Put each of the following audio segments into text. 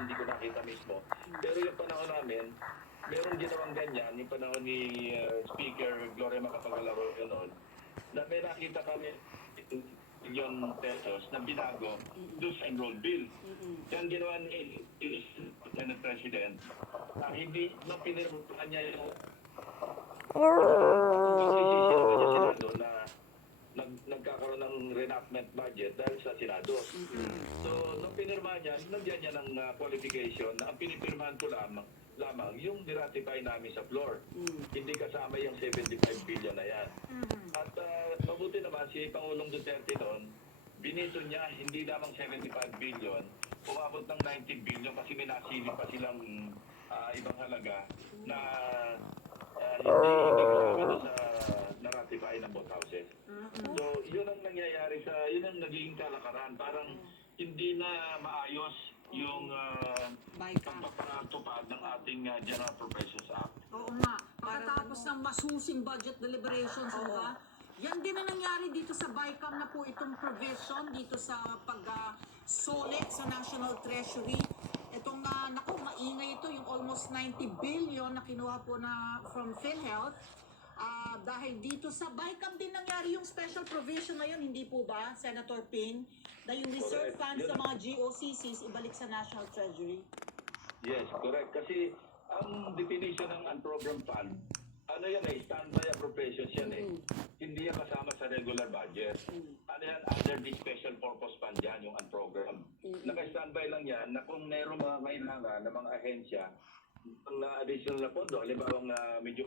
hindi ko nakita mismo. Pero yung panahon namin, meron ginawang ganyan, yung panahon ni Speaker Gloria Macapagal-Arroyo noon, na may nakita kami billion pesos na binago doon sa enroll bill. Yan ginawa ni Senate President na hindi na pinirmahan niya yung Senado na nagkakaroon ng reenactment budget dahil sa Senado. So, nung pinirmahan niya, nagyan niya ng qualification na ang pinipirmahan ko lamang yung niratify namin sa floor. Hindi kasama yung 75 billion na yan. At mabuti naman si Pangulong Duterte noon, binito niya hindi lamang 75 billion, umabot ng 90 billion kasi may nasilip pa silang ibang halaga na hindi kasama sa naratify ng both houses. So, yun ang nangyayari yun ang naging kalakaran. Parang hindi na maayos yung pagpapatupad ng ating General Appropriations Act. Oo nga. Pagkatapos ng masusing budget deliberations, diba? Yan din ang nangyari dito sa BICAM na po itong provision dito sa pag-solid sa National Treasury. Itong, naku, maingay ito, yung almost 90 billion na kinuha po na from PhilHealth. Dahil dito sa BICAM din nangyari yung special provision na yun, hindi po ba, Senator Ping? Na yung reserve funds sa mga GOCCs ibalik sa National Treasury. Yes, correct. Kasi ang definition ng unprogrammed fund, ano yan standby appropriations yan Hindi yan kasama sa regular budget. Ano yan, under the special purpose fund yan, yung unprogrammed. Naka-standby lang yan na kung meron mga kailangan ng mga ahensya, ng additional na pondo, halimbawa medyo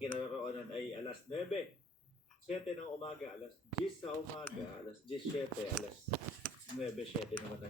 kinaroroonan ay alas 9, 7 ng umaga, alas 10 sa umaga, alas 17, alas 9, 7 naman